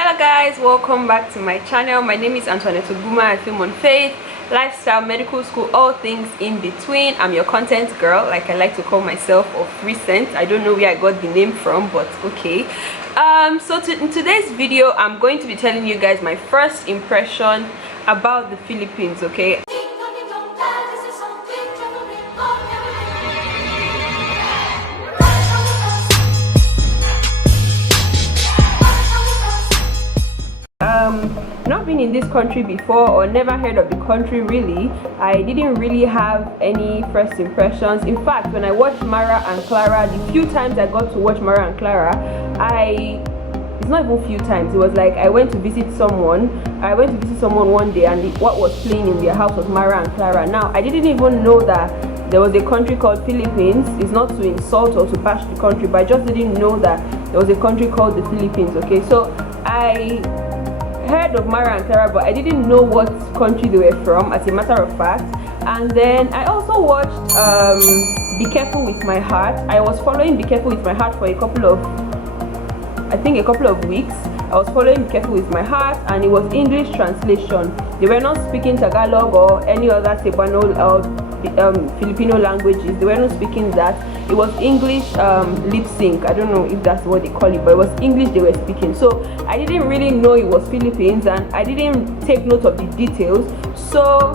Hello guys, welcome back to my channel. My name is Antoinette Oguma. I film on faith, lifestyle, medical school, all things in between. I'm your content girl, like I like to call myself of recent. I don't know where I got the name from, but okay. In today's video, I'm going to be telling you guys my first impression about the Philippines, okay? Not been in this country before or never heard of the country really. I didn't really have any first impressions. In fact, when I watched Mara and Clara, the few times I got to watch Mara and Clara, it's not even few times, it was like I went to visit someone one day, and what was playing in their house was Mara and Clara. Now I didn't even know that there was a country called Philippines. It's not to insult or to bash the country, but I just didn't know that there was a country called the Philippines. Okay, so I heard of Mara and Clara, but I didn't know what country they were from, as a matter of fact. And then I also watched Be Careful With My Heart. I was following Be Careful With My Heart for a couple of weeks. I was following Be Careful With My Heart, and it was English translation. They were not speaking Tagalog or any other Cebuano or Filipino languages. They were not speaking that. It was English lip sync. I don't know if that's what they call it, but it was English they were speaking. So I didn't really know it was Philippines, and I didn't take note of the details. So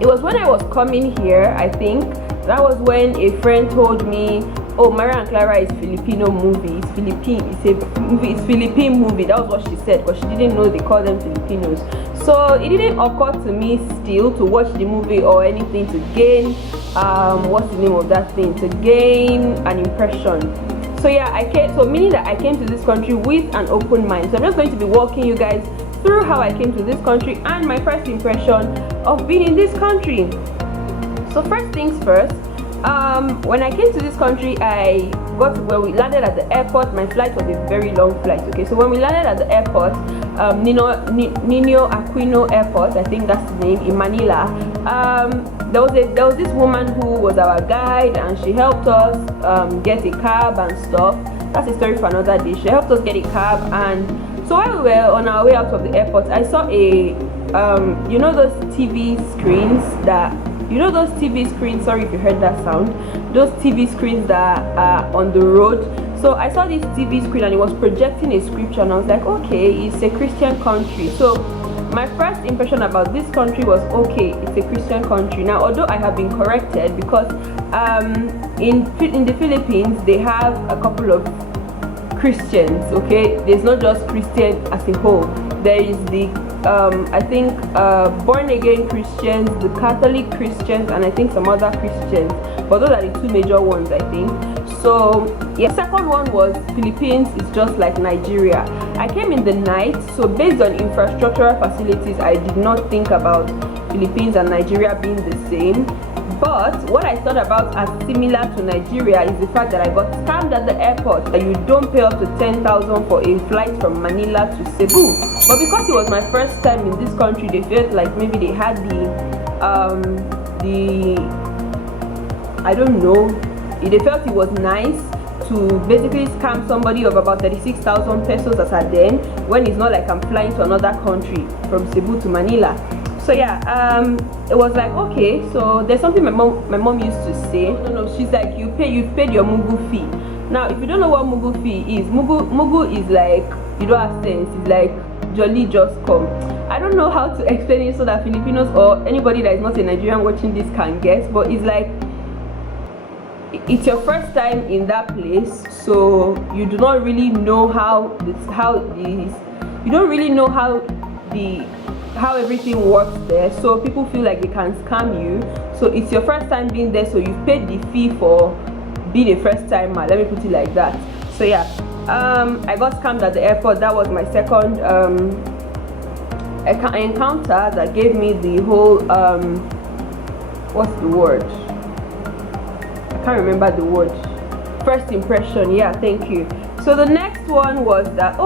it was when I was coming here, I think that was when a friend told me, oh, Mara and Clara is Filipino movie. It's Philippine movie. That was what she said, because she didn't know they call them Filipinos. So it didn't occur to me still to watch the movie or anything to gain what's the name of that thing, to gain an impression. So yeah, meaning that I came to this country with an open mind. So I'm just going to be walking you guys through how I came to this country and my first impression of being in this country. So first things first, when I came to this country, when we landed at the airport, my flight was a very long flight. Okay, so when we landed at the airport, Nino Aquino Airport, I think that's the name, in Manila, there was this woman who was our guide, and she helped us get a cab and stuff. That's a story for another day. She helped us get a cab, and so while we were on our way out of the airport, I saw a you know those TV screens, sorry if you heard that sound, those TV screens that are on the road. So I saw this TV screen, and it was projecting a scripture, and I was like, okay, it's a Christian country. So my first impression about this country was, okay, it's a Christian country. Now, although I have been corrected, because in the Philippines they have a couple of Christians. Okay, there's not just Christian as a whole. There is the I think born again Christians, the Catholic Christians, and I think some other Christians, but those are the two major ones, I think. So yeah, second one was Philippines is just like Nigeria. I came in the night, so based on infrastructural facilities, I did not think about Philippines and Nigeria being the same. But what I thought about as similar to Nigeria is the fact that I got scammed at the airport. That you don't pay up to 10,000 for a flight from Manila to Cebu. But because it was my first time in this country, they felt like maybe they had I don't know, they felt it was nice to basically scam somebody of about 36,000 pesos as at then, when it's not like I'm flying to another country from Cebu to Manila. So yeah, it was like, okay, so there's something my mom used to say. No, she's like, you've paid your mugu fee. Now, if you don't know what mugu fee is, mugu is like, you don't have sense. It's like jolly just come. I don't know how to explain it so that Filipinos or anybody that is not a Nigerian watching this can guess, but it's like, it's your first time in that place, so you do not really know how everything works there. So people feel like they can scam you. So it's your first time being there, so you've paid the fee for being a first timer, let me put it like that. So yeah, I got scammed at the airport. That was my second encounter that gave me the whole what's the word, I can't remember the word, first impression. Yeah, thank you. So the next one was that,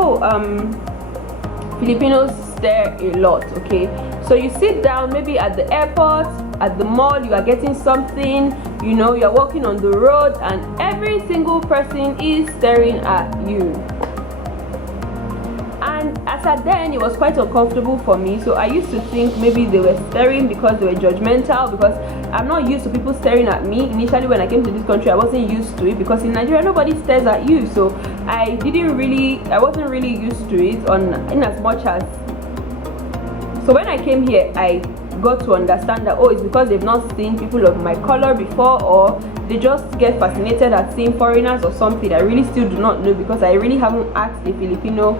Filipinos stare a lot. Okay, so you sit down maybe at the airport, at the mall, you are getting something, you know, you're walking on the road, and every single person is staring at you. And And as at then, it was quite uncomfortable for me. So I used to think maybe they were staring because they were judgmental, because I'm not used to people staring at me. Initially, when I came to this country, I wasn't used to it, because in Nigeria nobody stares at you. So I wasn't really used to it, in as much as. So when I came here, I got to understand that, oh, it's because they've not seen people of my color before, or they just get fascinated at seeing foreigners or something. I really still do not know, because I really haven't asked a Filipino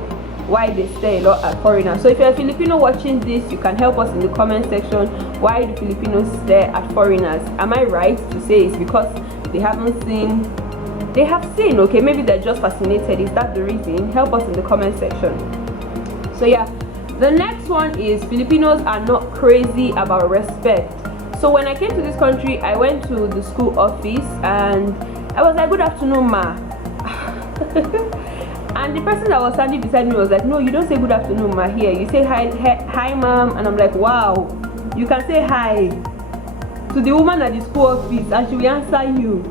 why they stare a lot at foreigners. So if you're a Filipino watching this, you can help us in the comment section. Why do Filipinos stare at foreigners? Am I right to say it's because they have seen, okay, maybe they're just fascinated? Is that the reason? Help us in the comment section. So yeah, the next one is Filipinos are not crazy about respect. So when I came to this country, I went to the school office and I was like, good afternoon, ma. And the person that was standing beside me was like, no, you don't say good afternoon, ma, here. You say hi, ma'am. And I'm like, wow, you can say hi to the woman at the school office and she will answer you.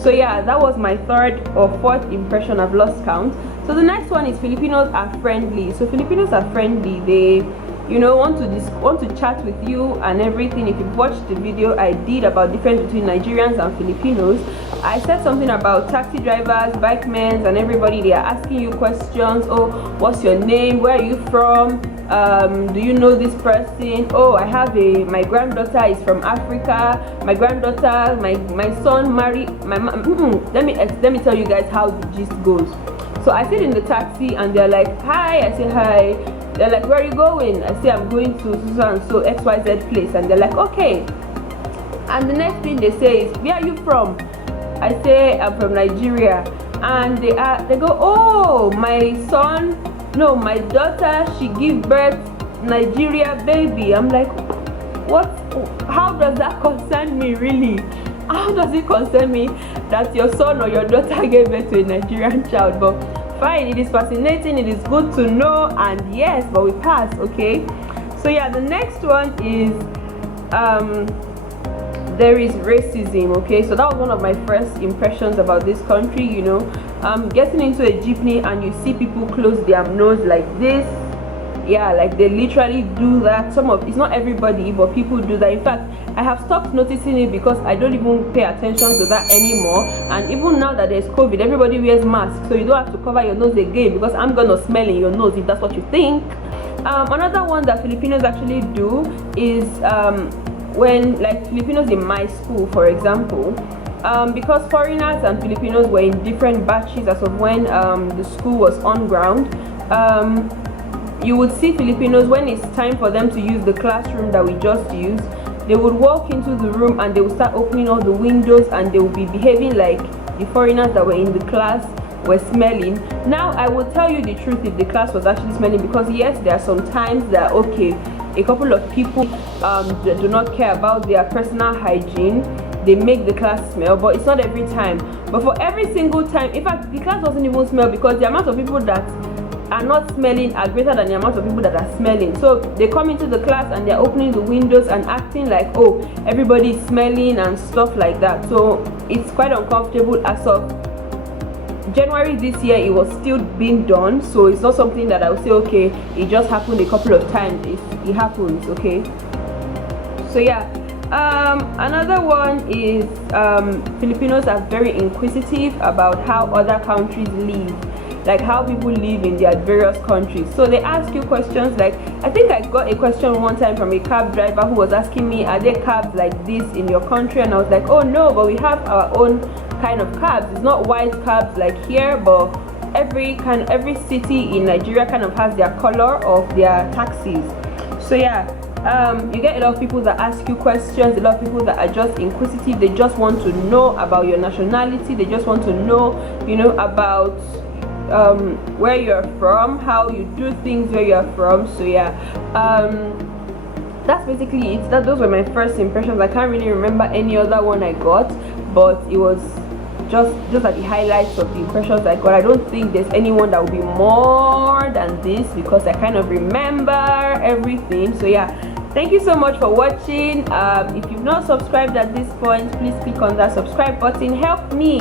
So yeah, that was my third or fourth impression. I've lost count. So the next one is Filipinos are friendly. So Filipinos are friendly. They, want to chat with you and everything. If you've watched the video I did about difference between Nigerians and Filipinos, I said something about taxi drivers, bike men, and everybody. They are asking you questions. Oh, what's your name? Where are you from? Do you know this person? Oh, my granddaughter is from Africa. My granddaughter, my son married my mom. Let me tell you guys how the gist goes. So I sit in the taxi and they're like, hi. I say hi. They're like, where are you going? I say, I'm going to so XYZ place. And they're like, okay. And the next thing they say is, where are you from? I say, I'm from Nigeria. And they go, oh, my daughter, she give birth Nigeria baby. I'm like, what? How does that concern me, really? How does it concern me that your son or your daughter gave birth to a Nigerian child? But fine, it is fascinating, it is good to know, and yes, but we pass, okay? So yeah, the next one is there is racism, okay? So that was one of my first impressions about this country. Getting into a jeepney and you see people close their nose like this. Yeah, like they literally do that. It's not everybody, but people do that. In fact, I have stopped noticing it because I don't even pay attention to that anymore. And even now that there's COVID, everybody wears masks, so you don't have to cover your nose again, because I'm gonna smell in your nose if that's what you think. Another one that Filipinos actually do is when, like, Filipinos in my school, for example, because foreigners and Filipinos were in different batches as of when the school was on ground. You would see Filipinos, when it's time for them to use the classroom that we just used, they would walk into the room and they would start opening all the windows and they would be behaving like the foreigners that were in the class were smelling. Now, I will tell you the truth if the class was actually smelling, because yes, there are some times that, okay, a couple of people do not care about their personal hygiene. They make the class smell, but it's not every time. But for every single time, in fact, the class doesn't even smell, because the amount of people that are not smelling are greater than the amount of people that are smelling. So they come into the class and they're opening the windows and acting like, oh, everybody's smelling and stuff like that. So it's quite uncomfortable. As of January this year, it was still being done, so it's not something that I would say, okay, it just happened a couple of times. It happens, okay? So yeah, another one is Filipinos are very inquisitive about how other countries live, like how people live in their various countries. So they ask you questions like, I think I got a question one time from a cab driver who was asking me, are there cabs like this in your country? And I was like, oh no, but we have our own kind of cabs. It's not white cabs like here, but every city in Nigeria kind of has their color of their taxis. So yeah, you get a lot of people that ask you questions, a lot of people that are just inquisitive. They just want to know about your nationality. They just want to know, about where you're from, how you do things where you're from. So yeah, that's basically it. Those were my first impressions. I can't really remember any other one I got, but it was just like the highlights of the impressions I got. I don't think there's anyone that will be more than this, because I kind of remember everything. So yeah, Thank you so much for watching. If you've not subscribed at this point, please click on that subscribe button. Help me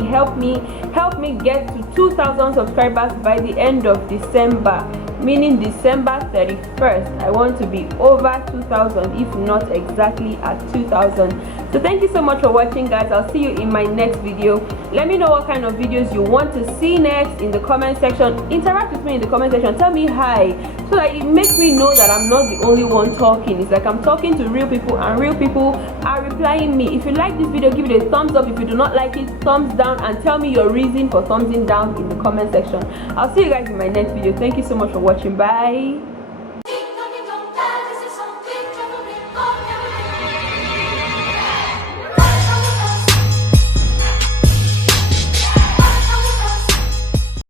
get to 2,000 subscribers by the end of December, meaning December 31st. I want to be over 2,000, if not exactly at 2,000. So thank you so much for watching, guys. I'll see you in my next video. Let me know what kind of videos you want to see next in the comment section. Interact with me in the comment section. Tell me hi, so that it makes me know that I'm not the only one talking. It's like I'm talking to real people, and real people are replying me. If you like this video, give it a thumbs up. If you do not like it, thumbs down, and tell me your reason for thumbsing down in the comment section. I'll see you guys in my next video. Thank you so much for watching. Bye.